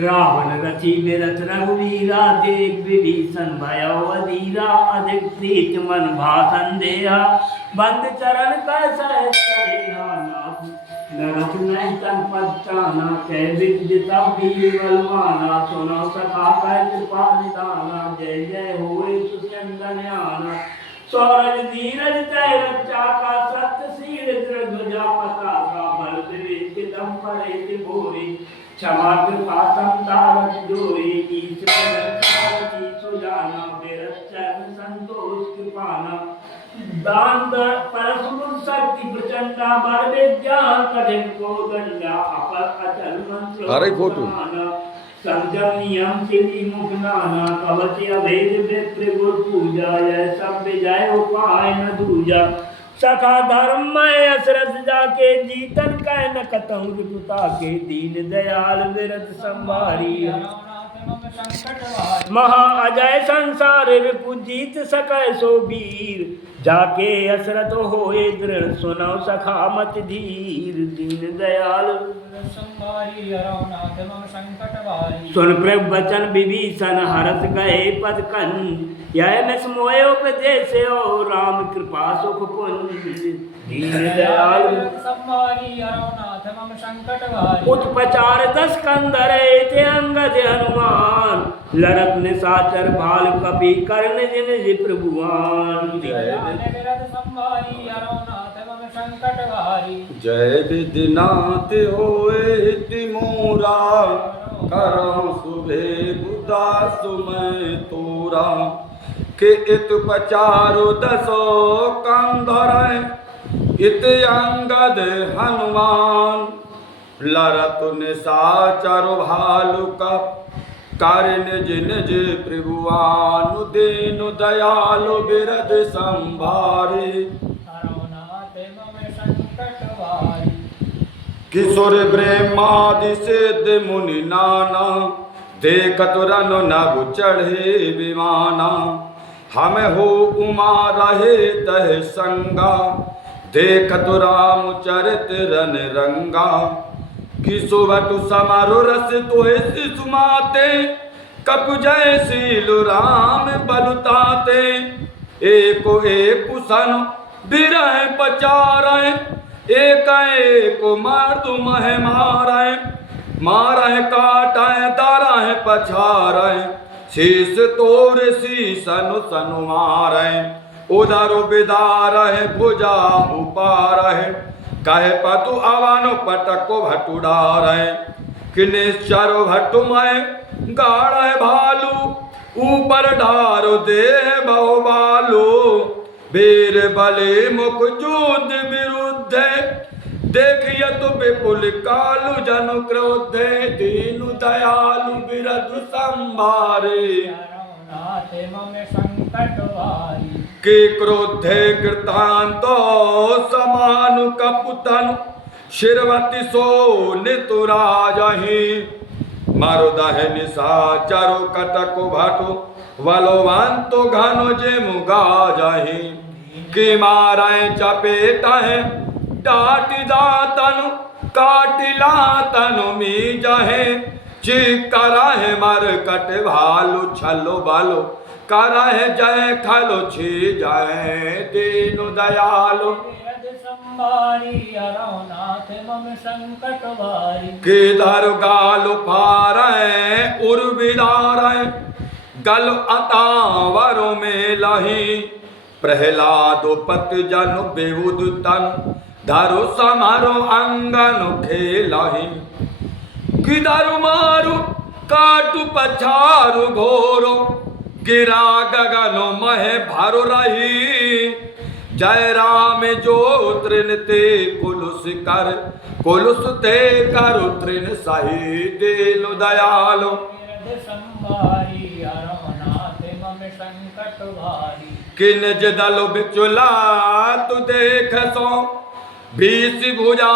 रावण रचि बिरथ रघुवीरा देख विभीषण भयो अधीरा अधिक प्रीत मन भाषण देहा बंद चरण कैसे नरत नहीं तन पचाना कै विद्यता वीर बलवाना सुनो सखा कै कृपा निदाना जय जय होए सुचंदन आना सौरज धीरज तय रक्षा का सत्यशील ध्वजा पताका बल विवेक दम परे त्रिभुवि क्षमा कृपा समता जोरी ईश्वर रक्षा की सुजाना बिरथ चरण संतोष कृपाना दान परशुर शक्ति प्रचंडा बल विज्ञान कठिन को दंडा अपर अचल मंत्र अरे फोटो संजम नियम सिद्धि मुख नाना कवच अभेद विप्र गुर पूजा यह सब विजय उपाय न दूजा सखा धर्म में असरस जाके जीतन कह न कतहु रिपुता के दीन दयाल विरत संभारी महा अजय संसार रिपु जीत सकै सो वीर जाके असरत होए दृढ़ सुनो सखा मत धीर दीन दयाल सुन प्रभु वचन विभीषण हरस गए पद कन यह मिस मोय उपदेश ओ राम कृपा सुख पुंज दीन दयाल उत्पचार 10 कंदर ते अंगद हनुमान लड़त निशाचर भाल कपि कर्ण जिन जी प्रभुवान जय विधिनाथ होए तिमोरा करो सुबे बुदास मैं तोरा के इत पचारो 10 कंधर इत अंगद हनुमान लड़त निशाचर भालु कप कार्य जिन जे प्रभुआनु देनु दयालु बिरद संभारे किशोर ब्रह्मादि सिद्ध मुनि नाना देखत रन नभ चढ़े विमाना हम हो उमा रहे तह संगा देखत राम चरित रन रंगा किशोभटु समारो रस तोहे शिशुमाते कपु जय शील राम बलुताते एको एक सन बिरह पचारय एक एक मारदु मह मारय मारह काटय दारह पछारय शीस तोर शीसन सनु मारय उदर बिदारह भुजा उपारह कहे पतु अवानो पटको भटुडारय किनिश्चर भटुमय गाढ़ भालू ऊपर ढारो देह बहु बालू वीर बले मुख युद्ध विरुद्ध देखिए तो विपुल कालु जनु क्रोध दीनु दयालु बिरद संभारे के क्रोधे कृतांतो समानु कपुतन शिरवती सो नितुराजहि मारुदह निशाचरो कटको भाटो वलोवंतो घनो जे मुगा जाहि कि मारै चपेटहि डाटि दातनु काटिला तनु मी जहे चिकरहि मर कट भालु छलो बालो करहि जय खलो छी जय दीनु दयालु किधर गालु फारै उर्विदारै गल अतावरो में लही प्रहलाद पति जन बेउद तन धरु समारो अंगन खेलही किधरु मारु काटु पछारु घोरो गिरा गगन महे भरु रही जय राम जो तृण ते कुलुस कर कुलुस ते करु तृण सही दीनु दयालु किन जदल बिचुला तु देख सो 20 भुजा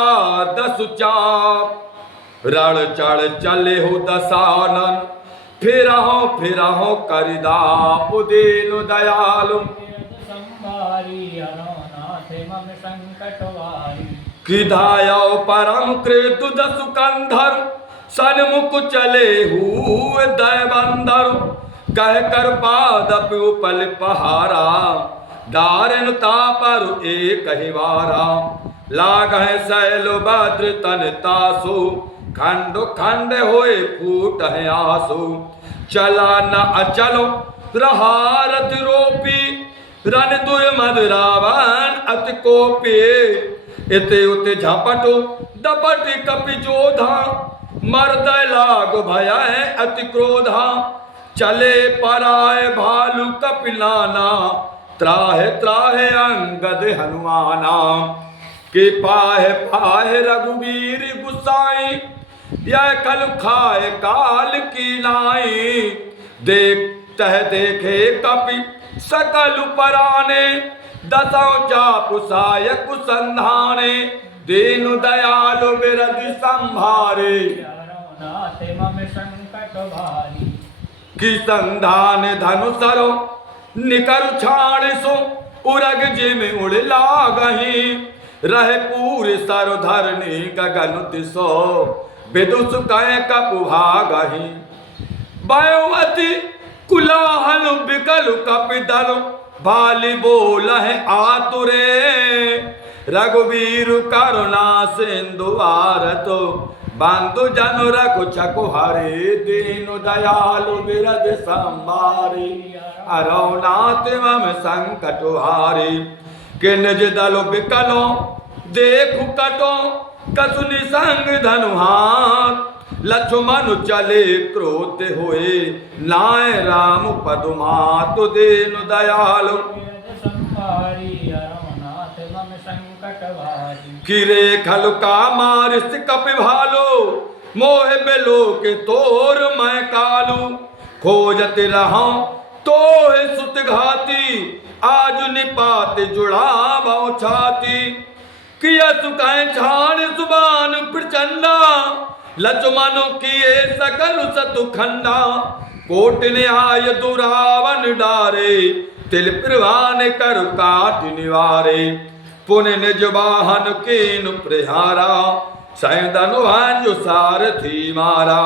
10 चाप रण चढ़ चले हो दसानन फिरहो करिदा दीनु दयालु कि धायो परम कृत दसु कंधर सन्मुख चले हुए दैबंदर कह कर पादप उपल पहारा दारन तापर एक ही वारा लाग है सैल भद्र तन तासु खंड खंड होए फूट है आसु चला न अचलो रहारत रोपी रन दुर्मद रावण अति कोपी इते उते झपटो दपट कपि जोधा मर्द लाग भय अति क्रोधा चले पराय भालु कपिलाना त्राहे त्राहे अंगद हनुमाना के पाहे पाहे रघुवीर गुसाई यह कल खाए काल की लाई देखते देखे कपि सकल पराने दसों चापु सायक संधाने दीनु दयालु बिरद संभारे कि संधान धनु सरो निकर छाण सो उरग जिम उड़ लागही रहे पूरे सर धरनी गगन दिसो विदुष कह कपु भागही बयोवती कुलाहल बिकल कपिदल भाली बोल है आतुरे रघुवीर करुणा सिंधु आरतो बंधु जनु रघु छकु हरे दीनु दयालु बिरद संभारी अरौनाथ मम संकट हारी कि निज दल बिकलो देखु कटो कसुनि संग धनु हाथ लक्ष्मण चले क्रोध हुए नाय राम पदुमातु दीनु दयालु किरे खलुका मारिस कपि भालो मोह बेलो के तोर मैं कालू खोजत रहा तो सुत घाती आज निपात जुड़ा बहु छाती किया सुकाए छाण सुबान प्रचंडा लक्ष्मण किए सकल सतु खंडा कोट ने आय दुरावन डारे तिल प्रवान कर काट निवारे पुण्य निज वाहन कीन प्रहारा सैदनु भांजु सारथी मारा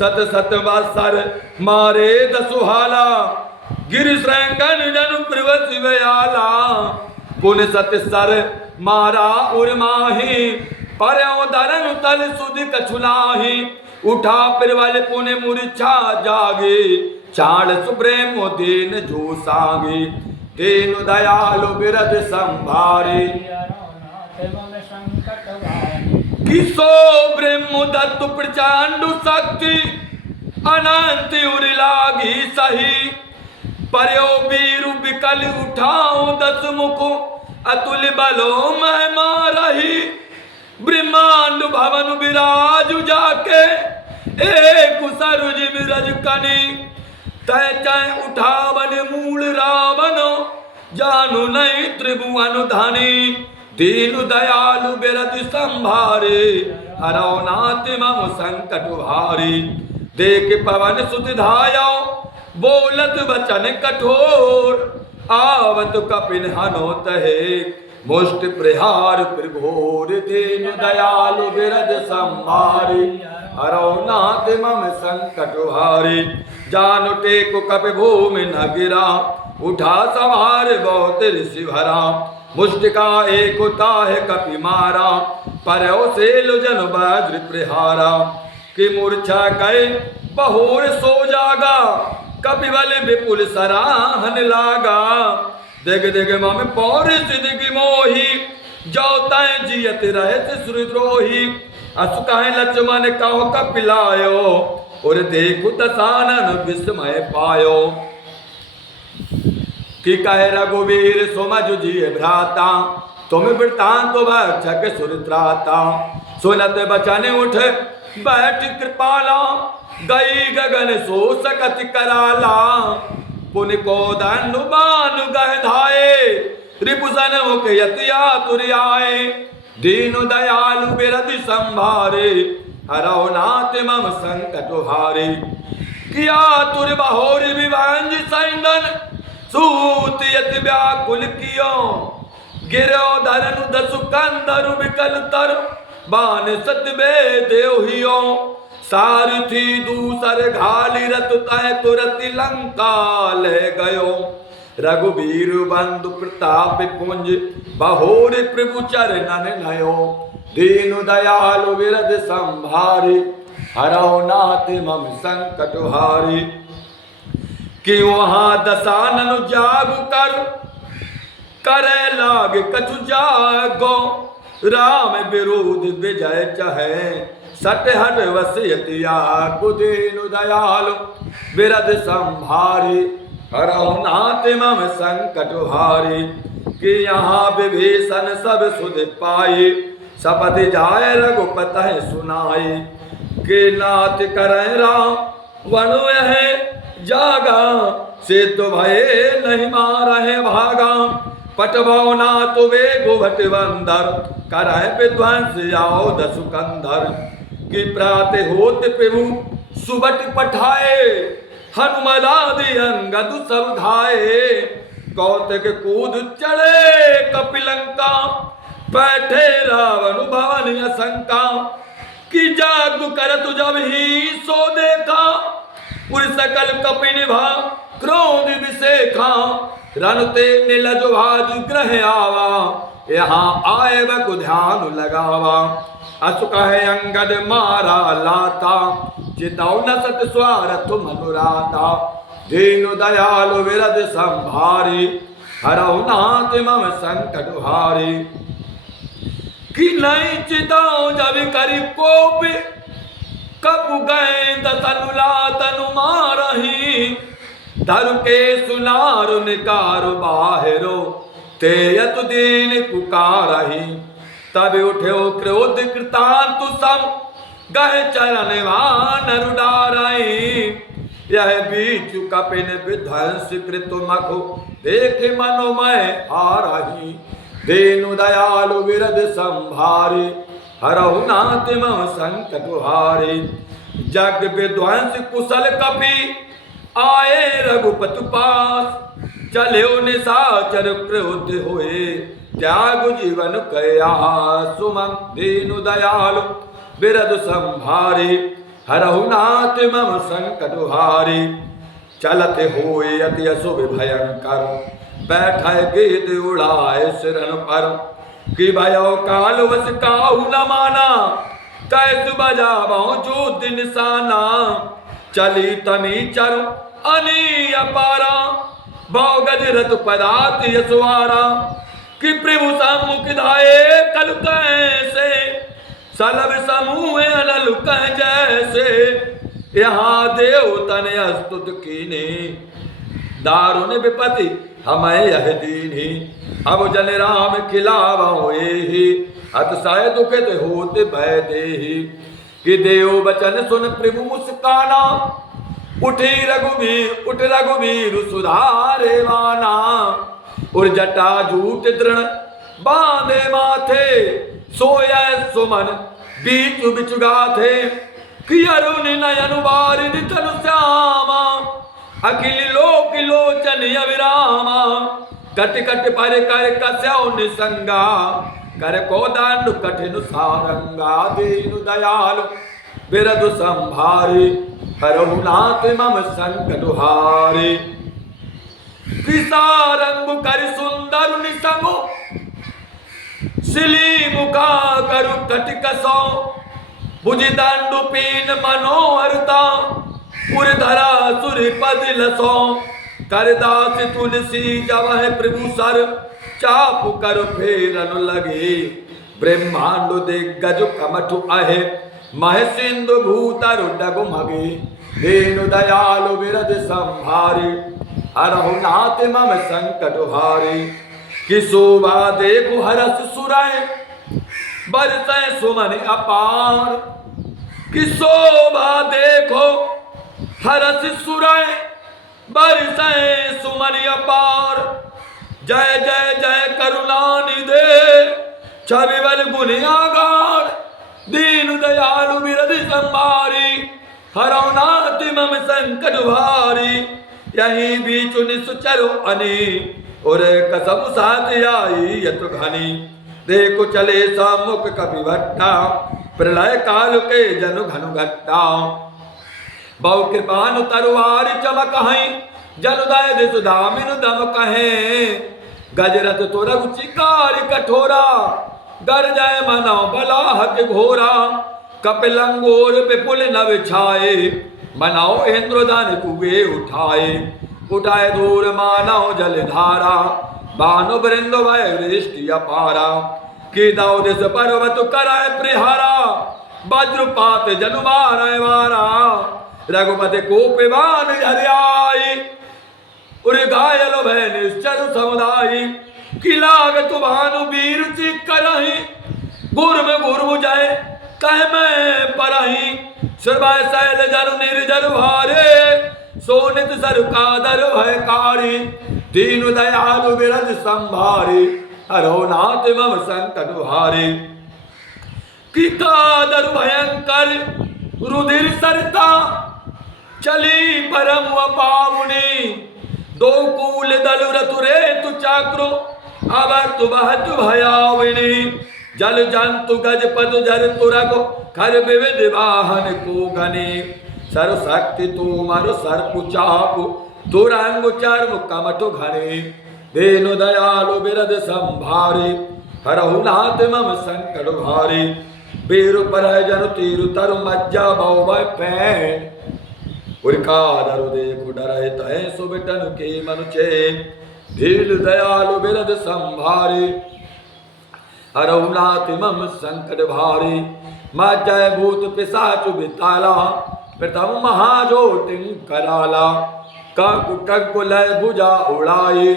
सत सत बसर मारे दसुहाला गिर श्रृंगन जन प्रवत व्याला पुण्य सत सर मारा उर्माही पर दरन तल सुध कछुलाही उठा पिरवल पुण्य मूर्छा जागे चाड़ सुब्रेम दीन जो सागे दीनु दयालु बिरद संभारे किसो ब्रह्म दत्तु प्रचंड शक्ति अनंत उर लागी सही पर्यो वीरु बिकल उठाओ दस मुख अतुल बलो मैं मारही ब्रह्मांड भवन विराजु जाके एक सरुज बिरज कनी तय चय उठावन मूल रावण जानु नहीं त्रिभुवन धनी दीनु दयालु बिरद संभारे हरौनाथ मम संकट हारी देख पवन सुत धायो बोलत वचन कठोर आवत कपिन हनोत है मुष्ट प्रहार प्रघोर दीनु दयालु बिरद संभारे हरौनाथ मम संकट हारी जानु टेकु कपि भूमि न गिरा उठा सवार बहुत ऋषि भरा मुष्टिका एक ताहे कपि मारा परयो सेल जन वज्र प्रहारा कि मूर्छा गए बहुर सो जागा कपि बल विपुल सराहन लागा दिग दिग मम पौरिस दिग मोही जो तय जियत रहत सुरद्रोही असु कहे लक्ष्मण कहो कपिलायो और देखु दसानन विस्मय पायो कि कहे रघुवीर सोमजु जी भ्राता तुम वृतांत भक्षक सुरत्राता सुनत बचन उठ बैठ कृपाला गई गगन सो सकत कराला पुन को दंडु बानु गह धाये रिपुसन मुख यतिया तुरियाए दीनु दयालु बिरद संभारे हरौनाथ मम संकट हारे किया तुर बहोर विभांज सैंदन सूत यत व्याकुल कियो गिरो धरनु दसु कंधरु विकल तर बान सतबे देवहियो सारथी दूसर घाली रत तय तुरत लंका ले गयो रघुवीर बंधु प्रताप पुंज बहोर प्रभु चरणन नयो दीनु दयालु विरद संभारी हरौ नाथ मम संकट हारी कि वहां दसानन जागु कर करे लाग कछु जागो राम विरोध विजय चहे सट हट वसियतिया कुदीनु दयालु विरद संभारी हरौ नाथ मम संकट हारी कि यहाँ विभीषण सब सुध पाई शपथ जाय रघुपत सुनाई कि नाथ करय राम वनु है जागा से तो भय नहीं मारहे भागा पटभव ना तो वे गोभट बंदर करय विध्वंस आओ दसुकंदर कि प्राते होत प्रभु सुबट पठाए हनुमदादि अंगद सब धाये कौतक कूद चढ़े कपिलंका बैठे रावण भवन असंका कि जागु करत जब ही सो देखा उर सकल कपि निभा क्रोध विशेखा रनते नीलज भाज ग्रह आवा यहाँ आए बकु ध्यान लगावा असु कहे अंगद मारा लाता चिताउ न सत स्वारथ मनुराता दीनु दयालु विरद संभारी हरौ नाथ मम संकट हारी कि नहीं चिताऊ जब करी कोप कपु गए दसनुला तनु मारही धरु के सुनारु निकारो बाहरो तेयत दीन पुकारही तब उठो क्रोध कृतांतु सब गए चरण वानरु डारही यह बीच कपिन विध्वंस कृत मखो देखे मनोमय हारही दीनु दयालु विरद संभारी हरौ नाथ मम संकट हारी जग विध्वंस कुशल कपि आए रघुपति पास चले निशाचर क्रोध होए त्याग जीवन कया सुमन दीनु दयालु विरद संभारी हरहु नाथ मम संकट हारी चलते होए अति अशुभ भयंकर बैठे गीत उड़ाए सिरन पर कि भयो काल वस काहू न माना कैस बजाबो जो दिन साना चली तमी चर अनी अपारा भव गजरत पदात यशवारा कि प्रभु सम्मुख धाये कल कैसे सलब समूह अलल कह जैसे यहाँ देव तन अस्तुत कीने दारुण विपति हमें यह दीनी अब जन राम खिलावो एहि अतिशय दुखित होते भय देहि कि देव बचन सुन प्रभु मुस्काना उठ रघुवीर सुधारे वाना और जटा जूट दृढ़ बांधे माथे सोया सुमन बीच बिच गाथे कि अरुण नयन बारिद तनु श्यामा अखिल लोक लोचन अविरामा कट कट पर कर कस्यौ निसंगा कर कोदंड कठिन सारंगा दीनु दयालु बिरदु संभारी हरहु नाथ मम संकट हारी किसारंग कर सुंदर निसमो सिली मुखा करु कटिकसो भुज दंडु पीन मनोहरता पुर धरा सुर पद लसो करदास तुलसी जवह प्रभु सर चाप कर फेरन लगे ब्रह्मांड दिग्गज कमठु अहे मह सिंधु भूतर डगु मगे दीनु दयालु विरद संभारी हरहु नाथ मम संकट हारी कि शोभा देखु हरस सुरय बरसै सुमन अपार कि शोभा देखो हरस सुरय बरसै सुमन अपार जय जय जय करुणा निधे छवि बल गुनियागार दीनु दयालु विरद संभारी हरौ नाथ मम संकट भारी यही बीच निसुचरो अने और कसम साथ आई यत घनी देखो चले सामुख कपि भट्टा प्रलय काल के जनु घनु घट्टा बहु कृपानु तरुवार चमक हैं जनुदय दिसु दामिनु दम कहे गजरत तो रघु चिकार कठोरा गर जय मनो बलाहक घोरा कपिलंगोर विपुल नव छाए मनाओ इंद्रधन कुबे उठाए उठाए दूर मानव जल धारा बानु वृंद भय वृष्टि अपारा कि दाऊ दिस पर्वत कराए प्रहारा वज्रपात जनु मारय वारा रघुपति कोपिवान हरियाई उर घायल भय निश्चर समुदाय कि लागत भानु वीर चिक करही गुरम गुरु जय कह मैं परही सुरभय शैल जरु निर्जर भारे सोनित सर कादर भयकारी दीनु दयालु बिरज संभारे हरो नाथ मम संकट भारे कि कादर भयंकर रुधिर सरता चली परम पावनी दो कूल दल रतुरे तु चाक्रो अवर्त बहत भयाविनी जल जंतु गज पद जर तुरगो खर विविध वाहन को गने सर शक्ति तुमर सर्प चाप तुरंग चर्म कमट घने देनु दयालु बिरद संभारे हरहु नाथ मम संकट भारे बेरु पर जन तीरु तरु मज्जा बहु पैन उर्का दरु देखु डरहि तय सुबिटन के मनुचे धील दयालु बिरद संभारे हरहु नाथ मम संकट भारे मज्जय भूत पिशाच बिताला प्रथम महाज्योतिं कराला कंकु लय भुजा उड़ाई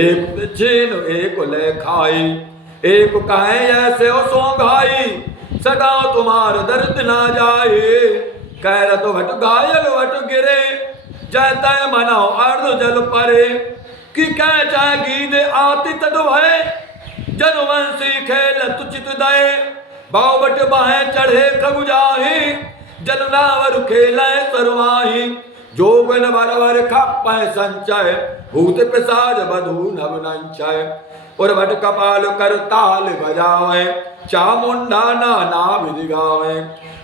एक छीन एक लय खाई एक कहे ऐसे सो घाई सदाओ तुम्हार दर्द ना जाए कैरत भट घायल भट गिरे जयत मनाओ अर्ध जल परे कि कह चाहे गीत आति तद भय जनवंशी खेल तुचित दय बावट बाहें चढ़े खगु जाही जननावर खेल सरवाही जोगन बरवर खप्पय संचय भूत पिशाच बधू नव नंचय और भट कपाल कर ताल बजावे चामुंडा नाना विधि गावे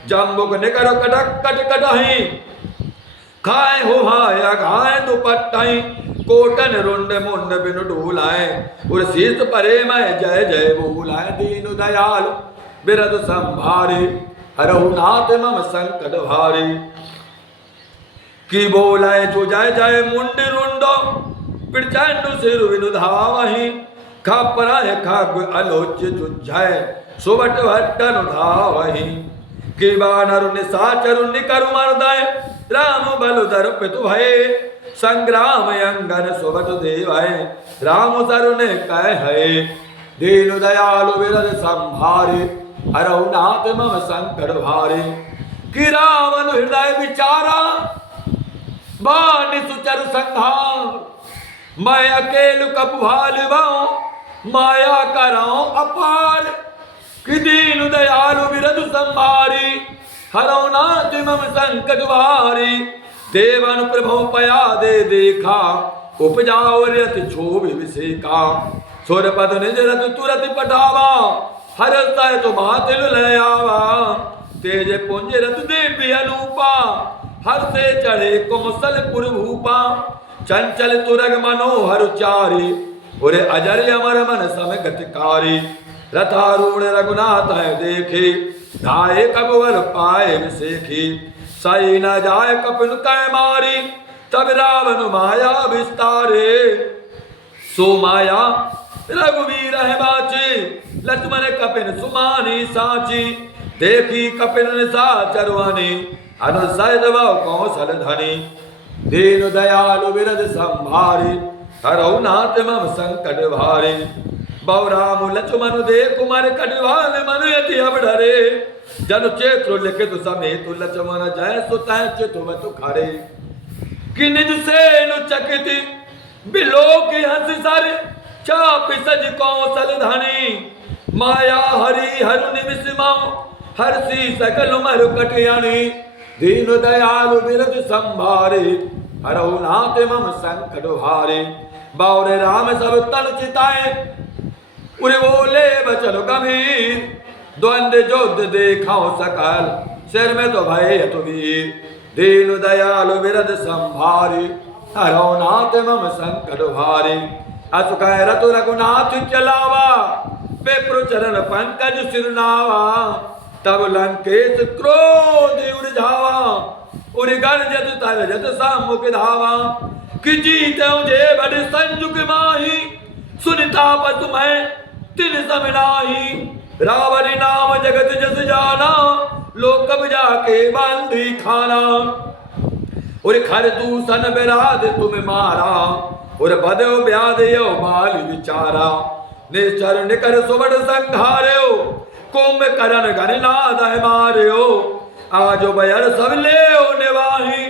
जम्बुक निकर कटक कट कटही खाए हो हाया घाय दुपट्टही कोटन रुंड मुंड बिनु डूलाए और शीत परे मैं जय जय बोलाए दीनु दयाल बिरद संभारे हरहु नाथ मम संकट भारे कि बोलाए जो जय जय मुंड रुंडो प्रचंड सिर विनु धावही खपराय खग अलोच जुझय सुबट भट्टन धावही कि बानरु निशाचरु निकरु मर्दय राम बल दर्पित भय संग्राम अंगन सुबट देवय राम सरुने कह है दीनु दयालु बिरद संभारे हरहु नाथ मम संकट भारे कि रावण हृदय विचारा बानि सुचर संहार मैं अकेल कप भाल माया कराऊं अपार कि दीनु दयालु बिरद संभारी हरहु नाथ मम संकट भारी देवन प्रभु पया दे देखा उपजाओ रथ क्षोभ विषेका सुर पद निज रथ तुरत पठावा हर तय तो मातिल ले आवा तेज पुंज रथ देवी अनुपा हर से चढ़े कौशलपुर भूपा चंचल तुरग मनोहर चारी और अजर अमर मन सम गतिकारी रथारूढ़ रघुनाथ है देखे धाये कबल पाए विसेखी सही न जाए कपिन कै मारी तब रावण माया विस्तारे सो माया रघुवीर है बाची लक्ष्मण कपिन सुमानी साची देखी कपिन सा चरवानी अनुसद कौशल धनी दीनु दयालु बिरद संभारी हरहु नाथ मम संकट भारी बहु राम लक्ष्मण दे कुमार कटवाल मन यति अब डरे जनु चेत्र लिखित समेत लक्ष्मण जय सुत चितुम तुखारे कि निज से नु चकित बिलो की हंस सर चाप सज कौशल धनी माया हरि हर निमिष माओ हर्षि सकल मरु कटयानी दीनु दयालु बिरद संभारे हरहु नाथ मम संकट भारे बावरे राम सब तन चिताए उरे बोले बचन गंभीर द्वंद युद्ध देखाओ सकल सिर में तो भय तो वीर दीन दयालु विरद संभारी हरो नाथ मम संकट भारी अस कह रतु रघुनाथ चलावा विप्र चरण पंकज सिरनावा तब लंकेश क्रोध उर्झावा उरि गर्जत तरजत सम्मुख धावा कि जीते जे बड़ संजुग माही सुनिता पतु मैं तिन समिनाही रावण नाम जगत जस जाना लोक जाके बांधी खाना और खर दूषण विराध तुम मारा और बदो ब्याध यो बाल विचारा निश्चर निकर सुवर्ण संघार्यो कुंभ करण गणनाद मार्यो आजो बयर सब ले निवाही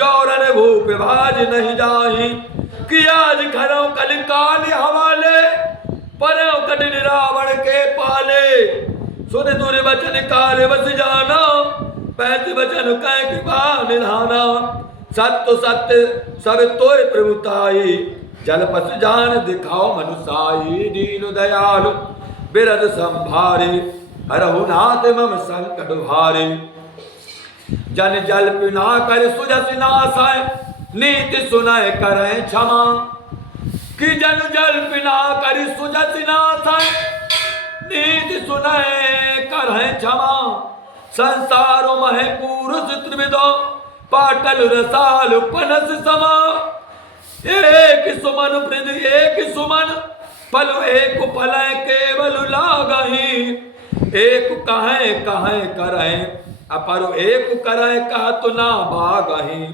जौरन भूप भाज नहीं जाही कि आज खरो कल काल हवाले पर कठिन रावण के पाले सुन दूर बचन काल बस जाना पैत बचन कह कृपा निधाना सत्य सत्य सब तोय प्रभुताई जल पस जान दिखाओ मनुसाई दीन दयालु बिरद संभारे हरहु नाथ मम संकट भारे जन जल पिना कर सुजस नासाय नीति सुनय करय क्षमा कि जन जल पिना कर सुजस नासाय नीति सुनय करय क्षमा संसारो मह पुरुष त्रिविदो पाटल रसाल पनस समा एक सुमन प्रद एक सुमन पल एक पल केवल लागही एक कहे कहे करे अपर एक करे कह तो ना भागही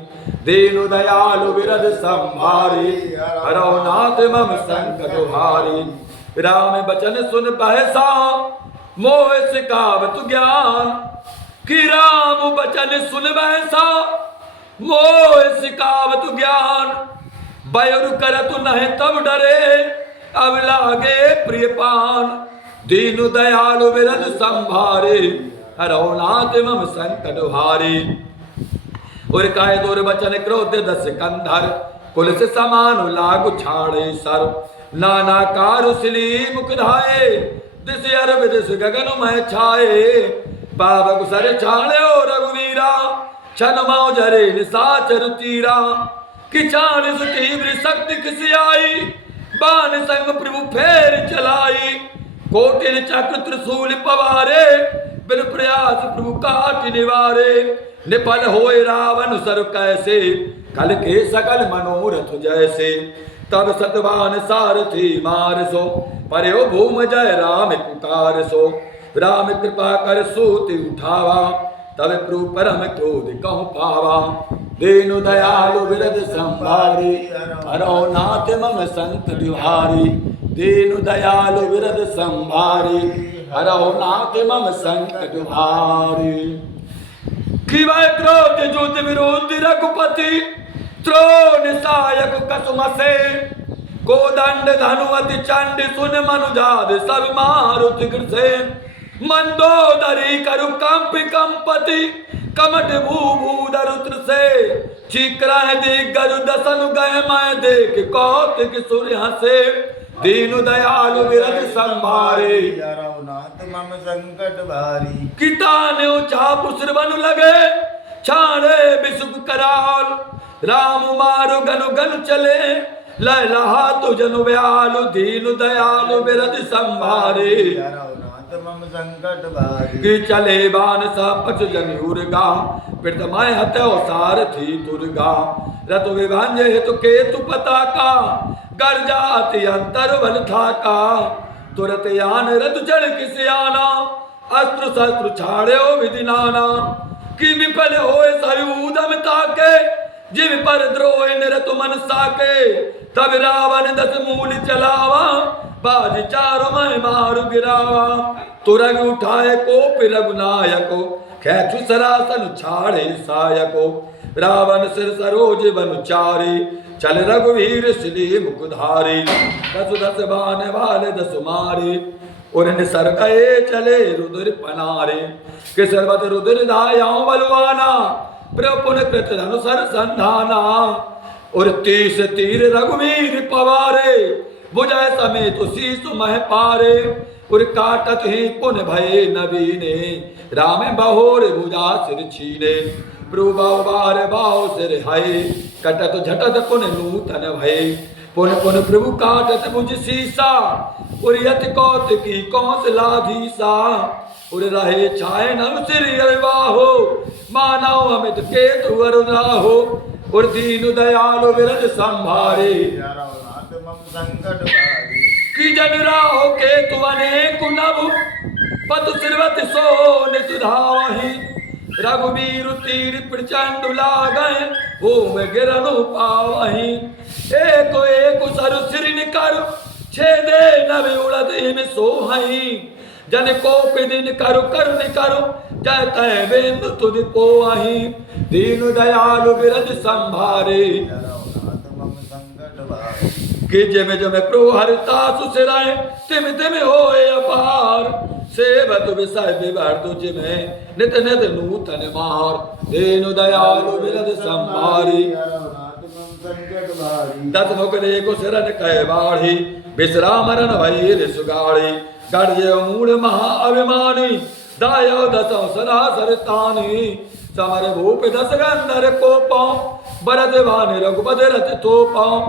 दीनु दयालु विरद संभारी हरो नाथ मम संकट भारी राम बचन सुन बहसा मोह सिखावत ज्ञान कि राम बचन सुन बहसा मोह सिखावत ज्ञान बयरु करत नहीं तब डरे अब लागे प्रिय पान दीनु दयालु विरद संभारे हरो नाथ मम संकट भारी और काय दूर बचन क्रोध दस कंधर कुल से समान लागु छाड़े सर नाना कारुसली मुख धाये दिस अरब दिस गगन मह छाए पावक सर छाड़े रघुवीरा छन माओ जरे निसाचर तीरा कि चालीस तीव्र शक्ति किसी आई बाण संग प्रभु फेर चलाई कोटिन चक्र त्रिशूल पवारे बिन प्रयास प्रभु काट निवारे निपल होए रावण सर कैसे कल के सकल मनोरथ जैसे तब सतवान सारथी मार सो पर्यो भूम जय राम पुकार सो राम कृपा कर सूति उठावा तब प्रभु परम क्रोध कहु पावा दीनु दयालु विरद संभारी हरो नाथ मम संकट भारी दीनु दयालु विरद संभारी हरो नाथ मम संकट भारी खिवै क्रोध जुत विरोध रघुपति त्रोण सायक कसुमसे कोदंड धनुवति चंड सुन मनुजाद सब मारुति गिरसे मंदोदरी करु कंप कंपति कमट भूभूधर उत्र से चीकरा दिग्गज दसन गए मैं देख कौतिक सूर्य हसे दीनु दयालु विरद संभारे नाथ मम संकट भारी किताने चापु सिरवन लगे छाड़े बिसुक कराल राम मारो गनु गन चले लहला तो जनु व्यालु दीनु दयालु विरद संभारे मम संकट भारी कि चले बान सा पच जनियुर्गा प्रथमाय हतो सारथी दुर्गा रत विभांजे हेतु केतु पताका गर जाति अंतर बल थाका तुरत यान रत चढ़ किस आना अस्त्र शस्त्र छाड़े विधि नाना कि विफल होए सयूदम ताके जिम पर द्रोह निरत मन साके तब रावण दस मूल चलावा बाज चारों मैं मारु गिरावा तुरग उठाए को रघुनायको खेचु सरासन छाड़े सायको रावण सिर सरोज बनु चारे चल रघुवीर श्री मुखधारी दस दस बान वाले दस मारे उन सर गए चले रुद्र पनारे कि सर्वत रुद्र धायाओ बलवाना प्रपुन कृत अनुसर संधाना और 30 तीर रघुवीर पवारे, बुझाए समेत शीस मह पारे। और काटत ही पुन भये नवीने, राम बहोर भुजा सिर छीने। प्रभु बार बाव सिर हाय, कटत झटत पुन नूतन भये। पुन पुन प्रभु काटत भुज सीसा, और यति कौतुकी कौशलाधीसा। और रहे छाए नव सिर अरवाहो, मानव अमित केतु अरुणाहो। और दीन दयालु विरज संभारे, रघुनाथ मम संकट भारी। कि जन राहो केतु अनेक नभ, पतु सिरवत सो नित धावहि। रघुवीर तीर प्रचंड लागहि, भूमि गिरनु पावहि। एक एक सरु सिर निकर, छेदे नभ उड़त हिम सोहहि। जन को दिन करु करुण करु, जय तय बिंदु तुधि पोहि। दीन दयालु विरज संभारे, रघुनाथ मम संकट भारी। कि जिम जिम प्रभु हरिता सुसिराय, तिम तिम होए अपार। सेवत विषय विवर्धु जिमे, नित नित नूतन मार। दीन दयालु विरज संभारी, रघुनाथ मम संकट भारी। दस मुकरे को शरण कह बाढ़ी, विश्राम मरण भई सुगाड़ी। गर्जे मूढ़ महा अभिमानी, दायो दसों सरासर तानी। समर भूप दस गंधर को पाऊं, बरद वान रघुपति रथ तो पाऊं।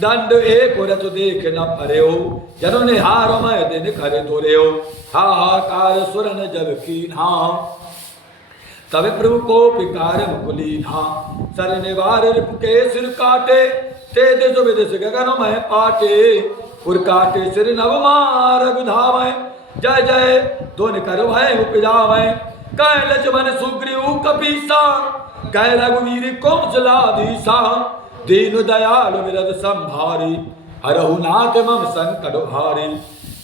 दंड एक रथ देख न परेओ, जनु निहार मैं दिन करे तोरेओ। हाहाकार सुरन जब कीन्हा, तब प्रभु को पिकार मुकुलीन्हा। सर निवार रिपु के सिर काटे, ते दिस विदिश गगन मह पाटे। उर काटे सिर नव मार धावै, जय जय दोन कर भय उपजावै। कह लक्ष्मण सुग्रीव कपीसा, कह रघुवीर कौशलाधीसा। दीन दयालु विरज संभारी, हरहु नाथ मम संकट भारी।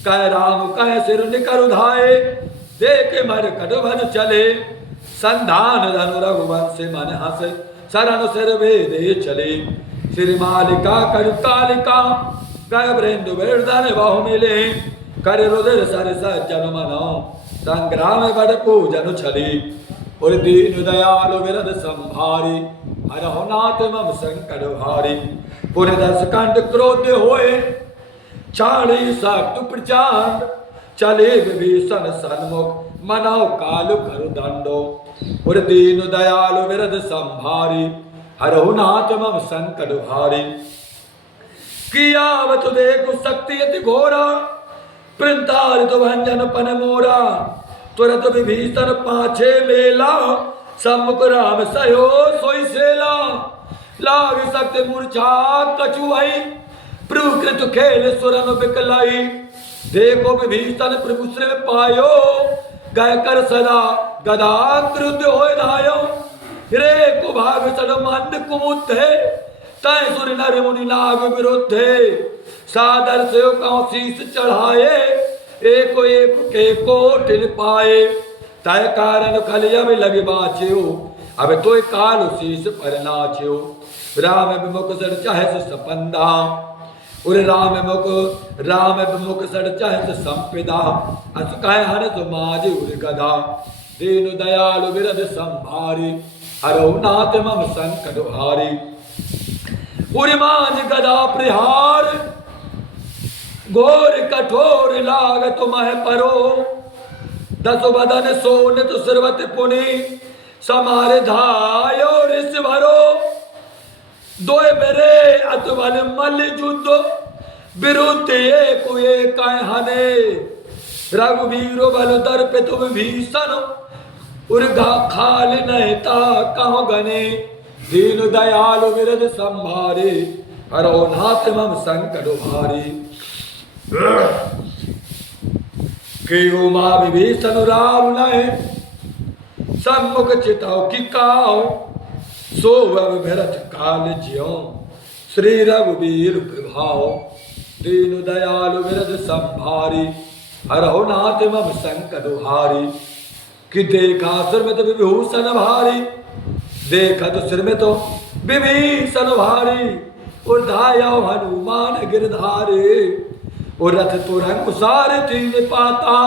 कह राम कह सिर निकर धाये, देख मर कट भज चले। संधान धनु रघुवंश मन हंस, शरण सिर भेदे चले। सिर मालिका कर कालिका, कह बृंदु वेदन बहु मिले। कर रुदर सर सज्जन मनो, संग्राम बड़ पूजन छली। और दीन दयालु विरद संभारी, हरहु नाथ मम संकट भारी। पुनि दस कंठ क्रोध होए, चाली सख्त प्रचंड। चले विभीषण सन्मुख, मनो कालु कर दंडो। और दीन दयालु विरद संभारी, हरहु नाथ मम संकट भारी। कियावत देखु शक्ति अति घोरा, प्रंतारित भंजन पन मोरा। तुरत विभीषण पाछे मेला, सम्मुख राम सयो सोई सेला। लाग सकते मूर्छा कछुआई, प्रभु कृत खेल सुरन बिकलाई। देखो विभीषण प्रभु श्री पायो, गय कर सदा गदा क्रुद्ध होय धायो। रे को भाग सड मंद कुमुत्थे, तय सुर नर मुनि नाग विरुद्धे। सादर से कौ शीस चढ़ाए, एक एक के कोटिन पाए। तय कारण खलियम लगे बाँच्यो, अब तो काल शीस पर नाच्यो। राम विमुख सर चाहे सपंदा, और राम विमुख सर चाहे संपिदा। अस कह हन समाज उर गधा, दीन दयालु विरद संभारी। हरहु नाथ मम संकट भारी। उर्माज गदा प्रहार, घोर कठोर लागत मह परो। दस बदन सोनित सिरवत पुनि, समार धायो ऋष भरो। दोय बेरे अतबल मल युद्ध, विरुद्ध एक एक हने। रघुवीर बल दर्पित विभीषण, उर्गा खाल नहता कहो गने। दीन दयालु विरद संभारे, हरहु नाथ मम संकट भारी। कि उमा विभीषण राम नए, सम्मुख चितौ की काओ। सो अब भरत काल ज्यो, श्री रघुवीर प्रभाव। दीन दयालु विरद संभारी, हरहु नाथ मम संकट भारी। कि देखा सिर में तो विभूषण भारी, देखा तो सिर में तो विभीषण भारी। और धायो हनुमान गिरधारे, और रथ तुरंग सार तीन पाता।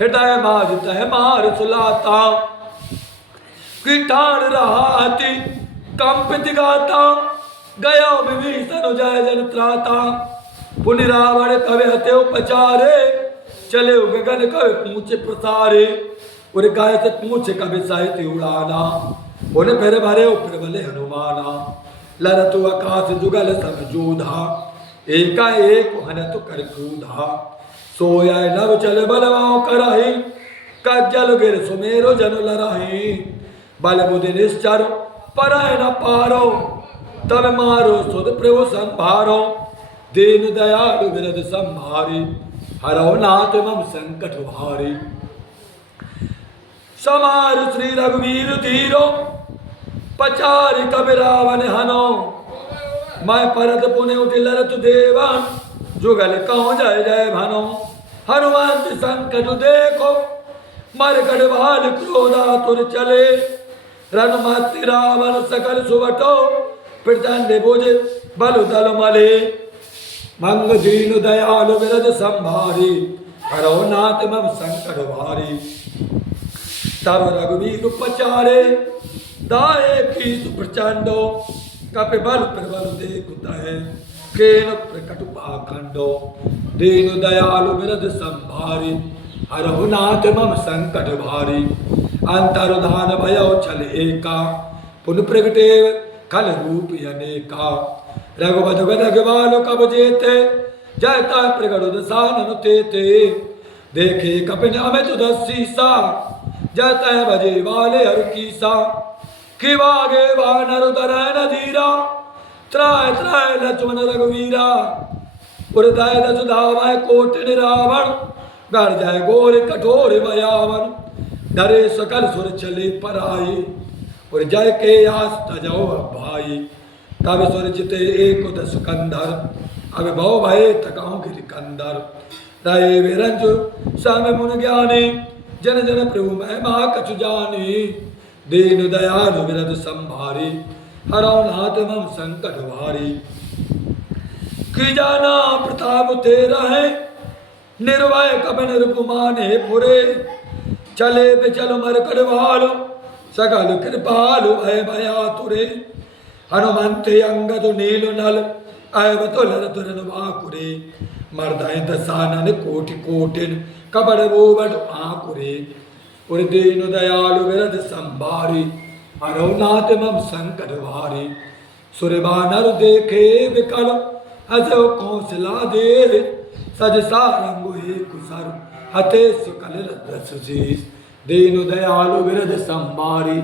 हृदय माज तह मार सुलाता, कि ठाण रहा अति कंपित गाता। गयो विभीषण जय जन त्राता पुनि रावण कवे हते उपचारे चले गगन कवे पूछ प्रसारे और गाय से पूछ कभी साहित्य उड़ाना उन्हें फिर भरे फिर भले हनुमाना लरतु आकाश जुगल सब जोधा एका एक हनत कर कूधा सोया नव चल बलवाओ कराही कज्जल गिर सुमेरो जन लराही बल बुद्धि निश्चर पर न पारो तब मारो सुध प्रभु संभारो दीन दयालु विरद संभारी हरो नाथ मम संकट भारी समार श्री रघुवीर धीरो पचारि कबि रावण हनो मैं परत पुनि उठि लरतु देवन जुगल कहूँ जय जय भनो हनुमान संकट देखो मरकट भाल क्रोधा तुर चले रनुमति रावण सकल सुबटो प्रचंड भुज बल दल मले मंग दीन दयालु विरद संभारी हरो नाथ मम संकट भारी तब रघुवीर पचारे दाए की प्रचंडो कपि बल प्रबल देखुता है केन प्रकट पाखंडो दीन दयालु विरद संभारी हरहु नाथ मम संकट भारी अंतर्धान भयो छल एका पुन प्रगटे खल रूप अनेका रघुपति रघुबाल कब जेते जयता प्रगट दसानन तेते देखे कपिन अमित दसीसा जयता भजे वाले हर कीसा कि वागे वानर उदरय न धीरा त्राय त्राय लक्ष्मण रघुवीरा उर्दय दस धावय कोटि रावण गढ़ जाय गोर कठोर भयावन डरे सकल सुर चले पराई और जय के आस तजो भाई तब सुर चिते एक दस कंधर अब भव भय तकाऊ गिर कंदर रहे विरंज सम मुन ज्ञानी जन जन प्रभु महिमा कछु जानी दीन दयालु विरद संभारी हरौ नाथ मम संकट भारी कि जाना प्रताप तेरा है निर्भय कब निरुपमाने पुरे चले बेचल मर करवालो सकल कृपालु भय भया तुरे हनुमंत अंगद नील नल अवतुल तुरन वाकुरे मर्दय दसानन कोटि कोटिन कबड़ बोबट आकुरे और दीन दयालु विरद संभारी हरौ नाथ मम संकट भारी सुर बानर देखे विकल हसो कौशला दे सज सारंग एक सर हते सुकल रस शीस दीन दयालु विरद संभारी